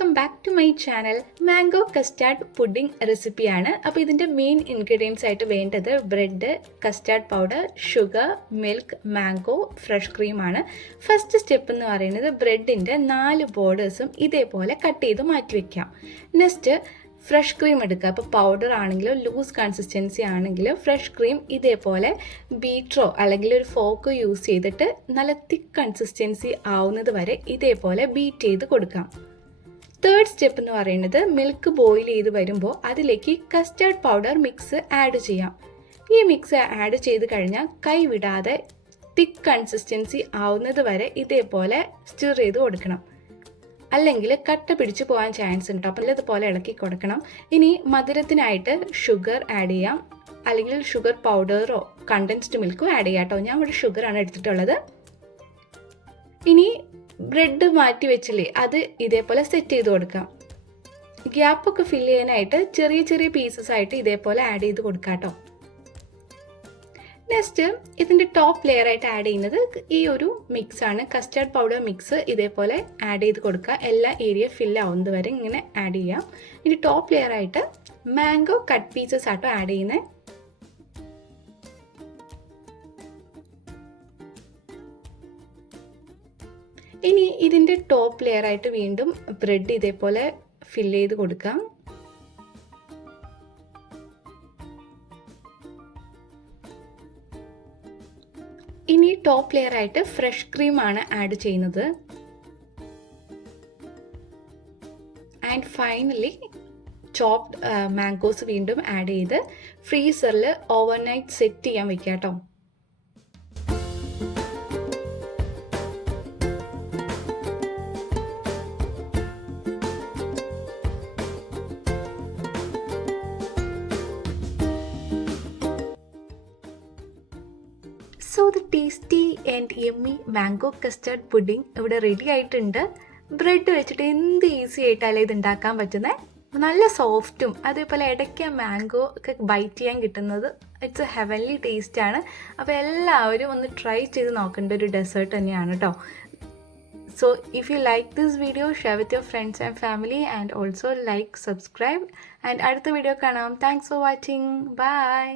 Welcome back to my channel. Mango custard pudding റെസിപ്പിയാണ്. അപ്പോൾ ഇതിൻ്റെ മെയിൻ ഇൻഗ്രീഡിയൻസ് ആയിട്ട് വേണ്ടത് bread, custard powder, sugar, milk, mango, fresh ക്രീമാണ്. ഫസ്റ്റ് സ്റ്റെപ്പ് എന്ന് പറയുന്നത് ബ്രെഡിൻ്റെ 4 ബോർഡേഴ്സും ഇതേപോലെ കട്ട് ചെയ്ത് മാറ്റി വയ്ക്കാം. നെക്സ്റ്റ് ഫ്രഷ് ക്രീം എടുക്കുക. അപ്പോൾ പൗഡർ ആണെങ്കിലും ലൂസ് കൺസിസ്റ്റൻസി ആണെങ്കിലും ഫ്രഷ് ക്രീം ഇതേപോലെ ബീറ്ററോ അല്ലെങ്കിൽ ഒരു ഫോക്കോ യൂസ് ചെയ്തിട്ട് നല്ല തിക്ക് കൺസിസ്റ്റൻസി ആവുന്നത് വരെ ഇതേപോലെ ബീറ്റ് ചെയ്ത് കൊടുക്കാം. തേർഡ് സ്റ്റെപ്പ് എന്ന് പറയുന്നത് മിൽക്ക് ബോയിൽ ചെയ്ത് വരുമ്പോൾ അതിലേക്ക് കസ്റ്റാർഡ് പൗഡർ മിക്സ് ആഡ് ചെയ്യാം. ഈ മിക്സ് ആഡ് ചെയ്ത് കഴിഞ്ഞാൽ കൈ വിടാതെ തിക്ക് കൺസിസ്റ്റൻസി ആവുന്നത് വരെ ഇതേപോലെ സ്റ്റിർ ചെയ്ത് കൊടുക്കണം. അല്ലെങ്കിൽ കട്ട പിടിച്ച് പോകാൻ ചാൻസ് ഉണ്ട്. അപ്പോൾ ഇതുപോലെ ഇളക്കി കൊടുക്കണം. ഇനി മധുരത്തിനായിട്ട് ഷുഗർ ആഡ് ചെയ്യാം, അല്ലെങ്കിൽ ഷുഗർ പൗഡറോ കണ്ടൻസ്ഡ് മിൽക്കോ ആഡ് ചെയ്യാം കേട്ടോ. ഞാൻ ഇവിടെ ഷുഗറാണ് എടുത്തിട്ടുള്ളത്. ഇനി ബ്രെഡ് മാറ്റി വെച്ചില്ലേ, അത് ഇതേപോലെ സെറ്റ് ചെയ്ത് കൊടുക്കാം. ഗ്യാപ്പൊക്കെ ഫില്ല് ചെയ്യാനായിട്ട് ചെറിയ ചെറിയ പീസസ് ആയിട്ട് ഇതേപോലെ ആഡ് ചെയ്ത് കൊടുക്കാം കേട്ടോ. നെക്സ്റ്റ് ഇതിൻ്റെ ടോപ്പ് ലെയർ ആയിട്ട് ആഡ് ചെയ്യുന്നത് ഈ ഒരു മിക്സ് ആണ്. കസ്റ്റാർഡ് പൗഡർ മിക്സ് ഇതേപോലെ ആഡ് ചെയ്ത് കൊടുക്കുക. എല്ലാ ഏരിയ ഫില്ല് ആവുന്നത് വരെ ഇങ്ങനെ ആഡ് ചെയ്യാം. ഇനി ടോപ്പ് ലെയർ ആയിട്ട് മാംഗോ കട്ട് പീസസ് ആട്ടോ ആഡ് ചെയ്യുന്നത്. ഇനി ഇതിൻ്റെ ടോപ്പ് ലെയർ ആയിട്ട് വീണ്ടും ബ്രെഡ് ഇതേപോലെ ഫില്ല് ചെയ്ത് കൊടുക്കാം. ഇനി ടോപ്പ് ലെയർ ആയിട്ട് ഫ്രഷ് ക്രീം ആണ് ആഡ് ചെയ്യുന്നത്. ആൻഡ് ഫൈനലി ചോപ്ഡ് മാംഗോസ് വീണ്ടും ആഡ് ചെയ്ത് ഫ്രീസറിൽ ഓവർനൈറ്റ് സെറ്റ് ചെയ്യാൻ വെക്കാം കേട്ടോ. So the tasty and yummy mango custard pudding ഇവിടെ റെഡി ആയിട്ടുണ്ട്. ബ്രെഡ് വെച്ചിട്ട് എന്ത് ഈസി ആയിട്ടല്ലേ ഇത് ഉണ്ടാക്കാൻ പറ്റുന്നത്. നല്ല സോഫ്റ്റും അതേപോലെ ഇടയ്ക്ക് മാംഗോ ഒക്കെ ബൈറ്റ് ചെയ്യാൻ കിട്ടുന്നത് ഇറ്റ്സ് എ ഹെവൻലി ടേസ്റ്റാണ്. അപ്പോൾ എല്ലാവരും ഒന്ന് ട്രൈ ചെയ്ത് നോക്കേണ്ട ഒരു ഡെസേർട്ട് തന്നെയാണ് കേട്ടോ. So if you like this video, share with your friends and family and also like, subscribe. And അടുത്ത വീഡിയോ കാണാം. Thanks for watching. ബൈ.